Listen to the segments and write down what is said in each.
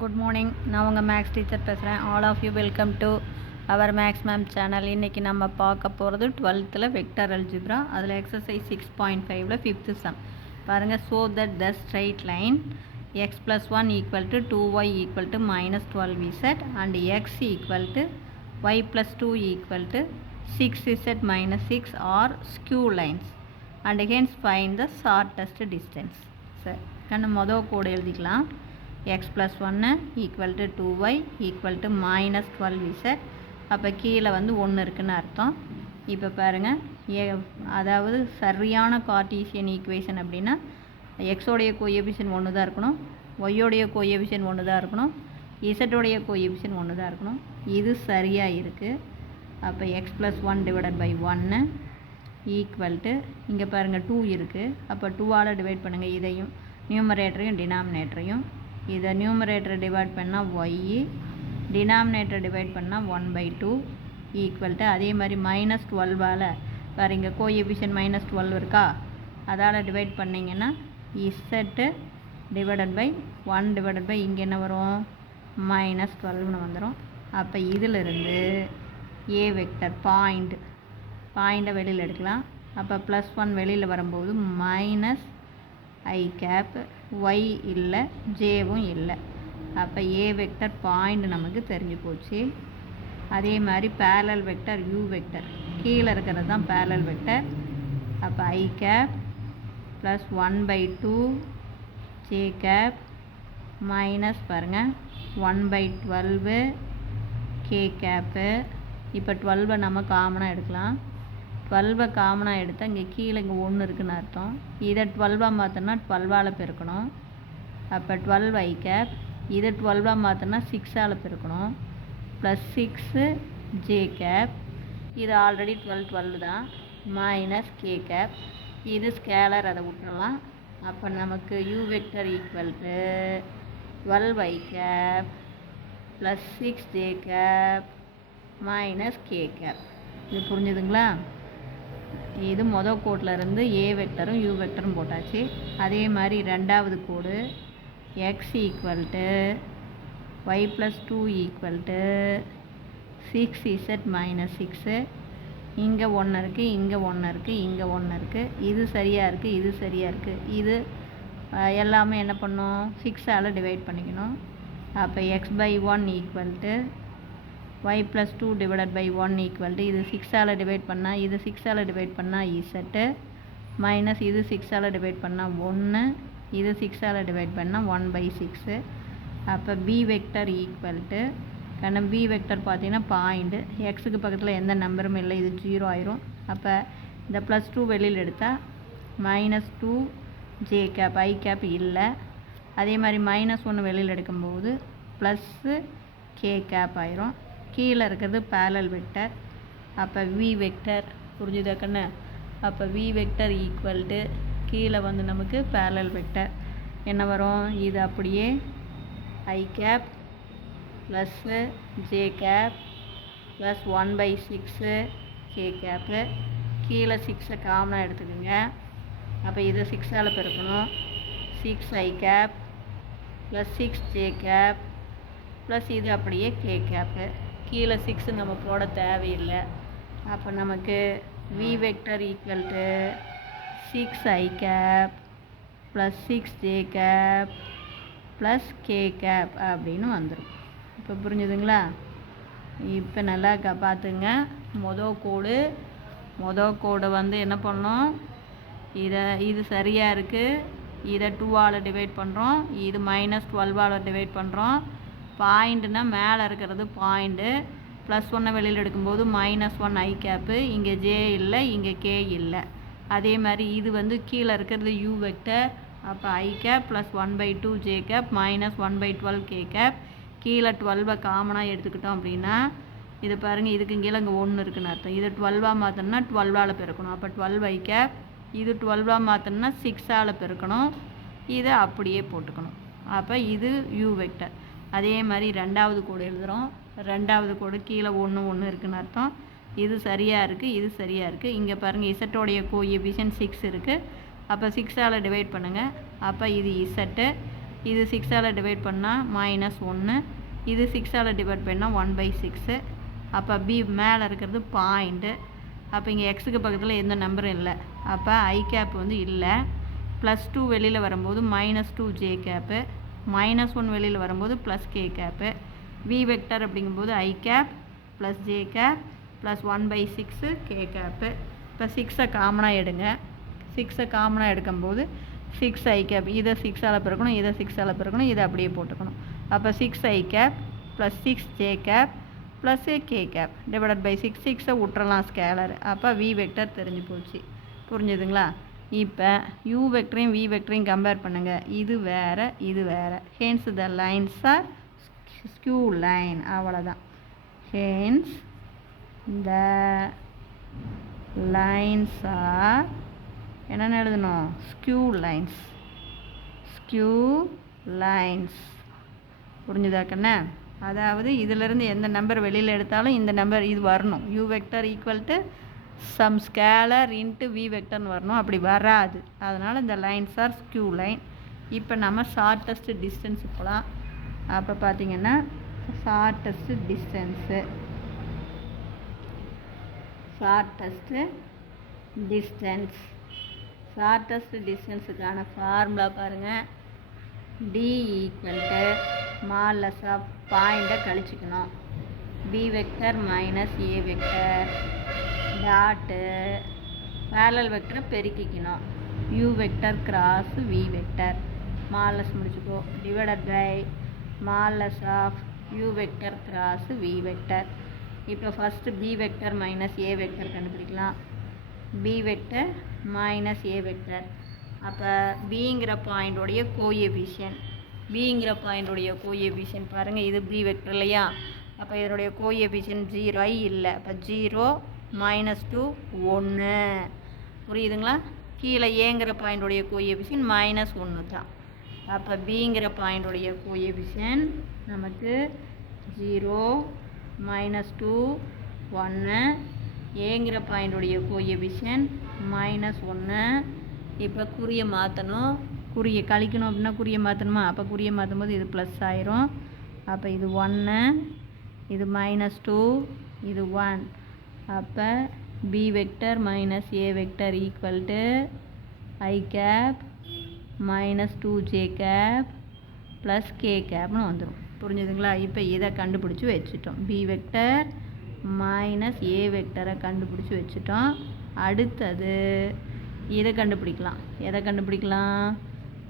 Good morning. நான் உங்கள் maths teacher பேசுகிறேன். All of you welcome to our maths ma'am channel. இன்றைக்கி நம்ம பார்க்க போகிறது 12th வெக்டர் அல்ஜிப்ரா. அதில் எக்ஸசைஸ் 6.5 5th சம் பாருங்கள். So that the straight line x + 1 = 2y = -12z and x = y + 2 = 6z - 6 are skew lines and hence find the shortest distance. சரி, கண்ணு மொதல் கோடு எழுதிக்கலாம். x + 1 = 2y = -12z. அப்போ கீழே வந்து 1 இருக்குன்னு அர்த்தம். இப்போ பாருங்கள், அதாவது சரியான கார்ட்டீசியன் ஈக்குவேஷன் அப்படின்னா எக்ஸோடைய கோஎஃபிஷியன்ட் 1 தான் இருக்கணும், ஒய்யோடைய கோஎஃபிஷியன்ட் 1 தான் இருக்கணும், இசட்டோடைய கோஎஃபிஷியன்ட் 1 தான் இருக்கணும். இது சரியாக இருக்குது. அப்போ x + 1 / 1 = இங்கே பாருங்கள் 2 இருக்குது. அப்போ 2ஆல் டிவைட் பண்ணுங்கள், இதையும் நியூமரேட்டரையும் டினாமினேட்டரையும். இதை நியூமரேட்டரை டிவைட் பண்ணால் y, டினாமினேட்டரை டிவைட் பண்ணால் 1/2 = அதே மாதிரி -12ஆல் வேறு இங்கே கோஎஃபிஷியன்ட் -12 இருக்கா, அதால் டிவைட் பண்ணிங்கன்னா z / 1 இங்கே என்ன வரும், -12ன்னு வந்துடும். அப்போ இதிலிருந்து a வெக்டர் பாயிண்ட்டை வெளியில் எடுக்கலாம். அப்போ +1 வெளியில் வரும்போது -i y இல்லை, ஜேவும் இல்லை. அப்போ a வெக்டர் பாயிண்ட் நமக்கு தெரிஞ்சு போச்சு. அதே மாதிரி பேரலல் வெக்டர் u வெக்டர் கீழே இருக்கிறது தான் பேரலல் வெக்டர். அப்போ i + 1/2 j மைனஸ் பாருங்கள் 1/12 k. இப்போ 12 நம்ம காமனாக எடுக்கலாம். 12 காமனாக எடுத்தால் இங்கே கீழே இங்கே 1 இருக்குன்னு அர்த்தம். இதை 12ஆக மாற்றினா 12ஆல் பெருக்கணும். அப்போ 12i, இதை 12ஆக மாற்றினா 6ஆல் பெருக்கணும், +6 j. இது ஆல்ரெடி 12 தான், -k. இது ஸ்கேலர், அதை விட்டுறலாம். அப்போ நமக்கு u vector = 12i + 6j - k. இது புரிஞ்சுதுங்களா? இது மொதல் கோட்டில் இருந்து a வெக்டரும் u வெக்டரும் போட்டாச்சு. அதே மாதிரி ரெண்டாவது கோடு x = y + 2 = 6z - 6. இங்கே 1 இருக்குது, இங்கே 1 இருக்குது, இங்கே 1 இருக்குது. இது சரியாக இருக்குது, இது சரியாக இருக்குது. இது எல்லாமே என்ன பண்ணணும், 6ஆல் டிவைட் பண்ணிக்கணும். அப்போ x/1 = y + 2 / 1 = இது 6ஆல் டிவைட் பண்ணால், இது 6ஆல் டிவைட் பண்ணால் z மைனஸ் இது 6ஆல் டிவைட் பண்ணால் 1, இது 6ஆல் டிவைட் பண்ணால் 1/6. அப்போ b வெக்டர் = b வெக்டர் பார்த்தீங்கன்னா பாயிண்ட்டு எக்ஸுக்கு பக்கத்தில் எந்த நம்பரும் இல்லை, இது 0 ஆயிரும். அப்போ இந்த +2 வெளியில் எடுத்தால் -2 j i இல்லை. அதே மாதிரி -1 வெளியில் எடுக்கும்போது +k ஆயிரும். கீழே இருக்கிறது பேரலல் வெக்டர். அப்போ v வெக்டர் புரிஞ்சுதா கண்ணு? அப்போ v வெக்டர் = கீழே வந்து நமக்கு பேரலல் வெக்டர் என்ன வரும், இது அப்படியே i + j + 1/6 k. கீழே 6 காமனாக எடுத்துக்கோங்க. அப்போ இதை 6ஆல் பெருக்கணும், 6i + 6j ப்ளஸ் இது அப்படியே k. கீழே 6 நம்ம போட தேவையில்லை. அப்போ நமக்கு v vector = 6i + 6j + k அப்படின்னு வந்துடும். இப்போ புரிஞ்சுதுங்களா? இப்போ நல்லா பார்த்துங்க. மொதல் கோடு வந்து என்ன பண்ணோம், இது சரியாக இருக்குது, இதை 2ஆல் டிவைட் பண்ணுறோம், இது -12ஆல் டிவைட் பண்ணுறோம். பாயிண்ட்னா மேலே இருக்கிறது பாயிண்ட்டு, +1 வெளியில் எடுக்கும்போது -1i, இங்கே j இல்லை, இங்கே k இல்லை. அதே மாதிரி இது வந்து கீழே இருக்கிறது u வெக்டர். அப்போ i + 1/2 j -1/12 k. கீழே 12 காமனாக எடுத்துக்கிட்டோம் அப்படின்னா இது பாருங்கள், இதுக்கு கீழே இங்கே 1 இருக்குன்னு அர்த்தம். இதை 12ஆக மாற்றணும்னா 12ஆல் பெருக்கணும். அப்போ 12i, இது 12ஆக மாற்றணும்னா 6ஆல் பெருக்கணும், இதை அப்படியே போட்டுக்கணும். அப்போ இது u வெக்டர். அதே மாதிரி ரெண்டாவது கோடு எழுதுகிறோம். ரெண்டாவது கோடு கீழே 1 இருக்குன்னு அர்த்தம். இது சரியாக இருக்குது, இது சரியாக இருக்குது. இங்கே பாருங்கள், இசட்டோடைய கோஎஃபிஷியன்ட் 6 இருக்குது. அப்போ 6ஆல் டிவைட் பண்ணுங்கள். அப்போ இது இசட்டு, இது 6ஆல் டிவைட் பண்ணால் -1, இது 6ஆல் டிவைட் பண்ணால் 1/6. அப்போ பி மேலே இருக்கிறது பாயிண்ட்டு. அப்போ இங்கே எக்ஸுக்கு பக்கத்தில் எந்த நம்பரும் இல்லை. அப்போ ஐ கேப் வந்து இல்லை. +2 வெளியில் வரும்போது -2 ஜே கேப்பு, -1 வெளியில் வரும்போது +k கேப்பு. வி வெக்டர் அப்படிங்கும்போது I cap plus J cap plus 1/6 K cap. இப்போ 6ஐ காமனாக எடுங்க. 6ஐ காமனாக எடுக்கும்போது 6 ஐ கேப், இதை 6ஆல் பெருக்கணும், இதை 6ஆல் பெருக்கணும், இதை அப்படியே போட்டுக்கணும். அப்போ 6 I cap plus 6 J cap plus K cap divided by 6. 6ஐ விட்டுறலாம் ஸ்கேலர். அப்போ வி வெக்டர் தெரிஞ்சு போச்சு. புரிஞ்சுதுங்களா? இப்போ யூ வெக்டரையும் வி வெக்டரையும் கம்பேர் பண்ணுங்கள். இது வேறு, இது வேறு. Hence the lines are skew line. அவ்வளோதான். ஹென்ஸ் த லைன்ஸ் ஆர் என்னென்னு எழுதணும்? Skew lines. Skew lines. புரிஞ்சுதா கண்ணா? அதாவது இதிலிருந்து எந்த நம்பர் வெளியில் எடுத்தாலும் இந்த நம்பர் இது வரணும். U vector equal to some scalar into V வெக்டர்னு வரணும். அப்படி வராது. அதனால் இந்த லைன்ஸ் ஆர் ஸ்கியூ லைன். இப்போ நம்ம ஷார்ட்டஸ்ட் டிஸ்டன்ஸ் போகலாம். அப்போ பார்த்தீங்கன்னா ஷார்ட்டஸ்ட் டிஸ்டன்ஸு ஷார்ட்டஸ்ட் டிஸ்டன்ஸுக்கான ஃபார்முலா பாருங்கள். D equal to modulus of பாயிண்ட்டை கழிச்சிக்கணும். B vector minus A vector dot parallel வெக்டரை பெருக்கிக்கணும். U vector cross V vector modulus முடிச்சுக்கோ divided by modulus of U vector cross V vector. இப்போ first B vector minus A vector கண்டுபிடிக்கலாம். B vector minus A vector. அப்போ பிங்கிற பாயிண்டோடைய coefficient, பாருங்கள். இது B vector இல்லையா? அப்போ இதனுடைய கோஎஃபிஷியன்ட் 0 இல்லை. அப்போ 0 -2 1. புரியுதுங்களா? கீழே ஏங்கிற பாயிண்டோடைய கோஎஃபிஷியன்ட் -1 தான். அப்போ பிங்கிற பாயிண்டோடைய கோஎஃபிஷியன்ட் நமக்கு 0 -2 1. ஏங்கிற பாயிண்டோடைய கோஎஃபிஷியன்ட் -1. இப்போ குறிய மாற்றணும். குறிய கழிக்கணும் அப்படின்னா குறிய மாற்றணுமா? அப்போ குறிய மாற்றும் போது இது ப்ளஸ் ஆயிரும். அப்போ இது 1, இது -2, இது 1. அப்போ B vector minus A vector equal to I cap -2 J cap plus K கேப்னு வந்துடும். புரிஞ்சுதுங்களா? இப்போ இதை கண்டுபிடிச்சி வச்சுட்டோம். பி வெக்டர் மைனஸ் ஏ வெக்டரை கண்டுபிடிச்சி வச்சுட்டோம். அடுத்தது இதை கண்டுபிடிக்கலாம். எதை கண்டுபிடிக்கலாம்?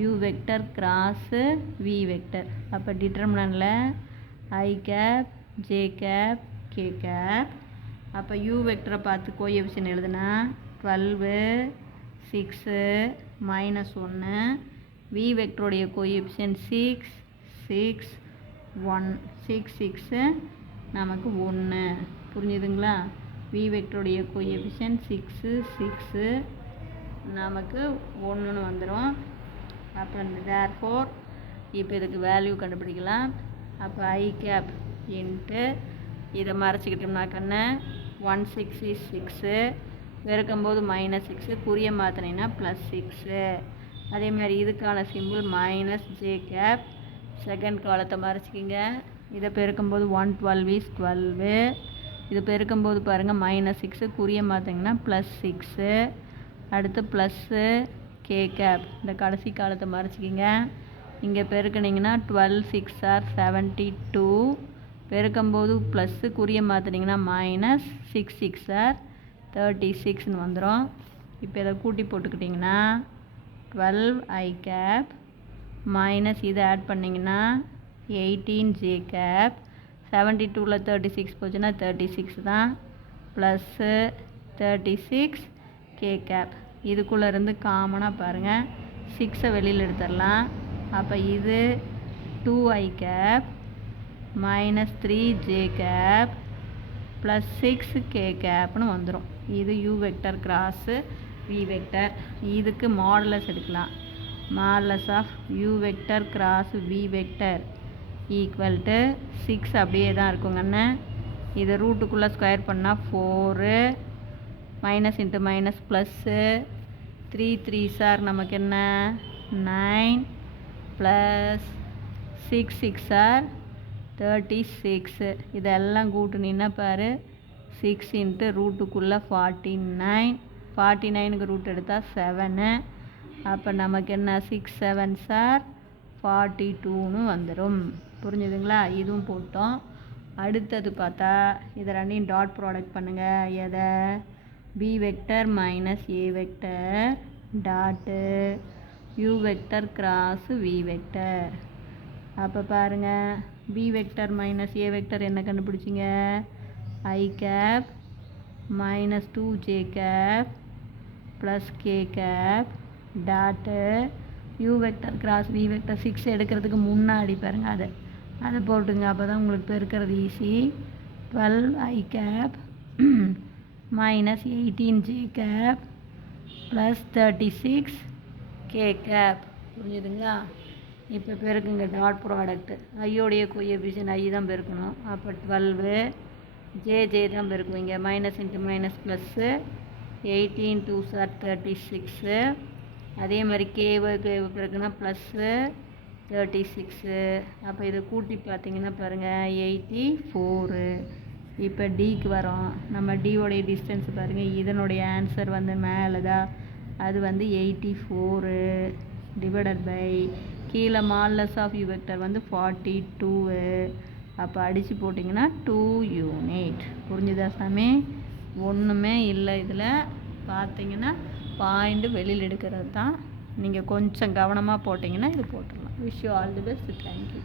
U vector cross V vector. அப்போ டிட்டர்மினன்ட்டில் I cap J cap K cap. அப்போ யூ வெக்டரை பார்த்து கோஎஃபிஷியன்ட் எழுதுனா 12 6 -1. வி வெக்டருடைய கோஎஃபிஷியன்ட் 6 6 1 6 6 நமக்கு 1. புரிஞ்சுதுங்களா? வி வெக்டருடைய கோஎஃபிஷியன்ட் 6 6 நமக்கு 1ன்னு வந்துடும். அப்போ தேர்ஃபோர் இப்போ இதுக்கு வேல்யூ கண்டுபிடிக்கலாம். அப்போ ஐ கேப் இன்ட்டு இதை மறைச்சிக்கிட்டோம்னா கண்ணு 1 6 6 பெருக்கும்போது -6 குறிய மாற்றினீங்கன்னா +6. அதேமாதிரி இதுக்கான சிம்பிள் -ஜே கேப். செகண்ட் காலத்தை மறைச்சிக்கிங்க. இதை பெருக்கும்போது 112 is 12. இது பெருக்கும்போது பாருங்கள் -6 குறிய மாற்றிங்கன்னா +6. அடுத்து ப்ளஸ்ஸு கே கேப். இந்த கடைசி காலத்தை மறைச்சிக்கிங்க. இங்கே பெருக்குனிங்கன்னா 12 6 are 72. பெருக்கும்போது ப்ளஸ்ஸு குறிய மாற்றினீங்கன்னா -6 6 are 36ன்னு வந்துடும். இப்போ இதை கூட்டி போட்டுக்கிட்டிங்கன்னா 12 ஐ கேப் மைனஸ் இதை ஆட் பண்ணிங்கன்னா 18 ஜே கேப். 72ல் 36 போச்சுன்னா 36 தான். Plus 36 K cap. இதுக்குள்ளே இருந்து காமனாக பாருங்கள் 6ஐ வெளியில் எடுத்துடலாம். அப்போ இது 2 I cap -3 J cap plus 6 K கேப்னு வந்துடும். இது U vector cross V vector. இதுக்கு மாடுலஸ் எடுக்கலாம். Modulus of U vector cross V vector equal to 6 அப்படியே தான் இருக்குங்கண்ணே. இதை ரூட்டுக்குள்ளே ஸ்கொயர் பண்ணால் 4 மைனஸ் இன்ட்டு மைனஸ் ப்ளஸ்ஸு 3 3 சார் நமக்கு என்ன 9 ப்ளஸ் 6 6 ஆர் 36. இதெல்லாம் கூட்டுனீன்னா பாரு 6 இன்ட்டு ரூட்டுக்குள்ளே 49. 49க்கு ரூட் எடுத்தால் 7. அப்போ நமக்கு என்ன 6 7 சார் 42ன்னு வந்துடும். புரிஞ்சுதுங்களா? இதுவும் போட்டோம். அடுத்தது பார்த்தா இதை ரெண்டையும் டாட் ப்ராடக்ட் பண்ணுங்கள். எதை? B vector minus A vector dot U vector cross V vector. அப்போ பாருங்கள், B vector minus A vector என்ன கண்டுபிடிச்சிங்க? I cap minus 2j cap plus K cap dot U vector cross V vector 6 எடுக்கிறதுக்கு முன்னாடி பாருங்கள் அதை போட்டுங்க. அப்போ தான் உங்களுக்கு பெருக்கிறது easy. 12i cap minus 18j cap plus 36k cap. புரிஞ்சுதுங்களா? இப்போ பெருக்குங்க டாட் ப்ராடக்ட். ஐயோடைய கோஎஃபிஷியன்ட் ஐ தான் பெருக்கணும். அப்போ 12 ஜே தான் பெருக்குவீங்க. மைனஸ் இன்ட்டு மைனஸ் ப்ளஸ்ஸு 18 2 சார் 36. அதே மாதிரி கேவை பெருக்குனா ப்ளஸ்ஸு 36. அப்போ இதை கூட்டி பார்த்தீங்கன்னா பாருங்கள் 84. இப்போ டிக்கு வரோம். நம்ம டியோடைய டிஸ்டன்ஸ் பாருங்கள். இதனுடைய ஆன்சர் வந்து மேலே தான், அது வந்து 84 டிவைடட் பை கீழே மால்லஸ் ஆஃப் யூ வெக்டர் வந்து 42. அப்போ அடித்து போட்டிங்கன்னா 2 யூனிட். புரிஞ்சுதா சாமி? ஒன்றுமே இல்லை இதில். பார்த்தீங்கன்னா பாயிண்ட் வெளியில் எடுக்கிறது தான். நீங்கள் கொஞ்சம் கவனமாக போட்டிங்கன்னா இது போட்டுடலாம். Wish you all the best. Thank you.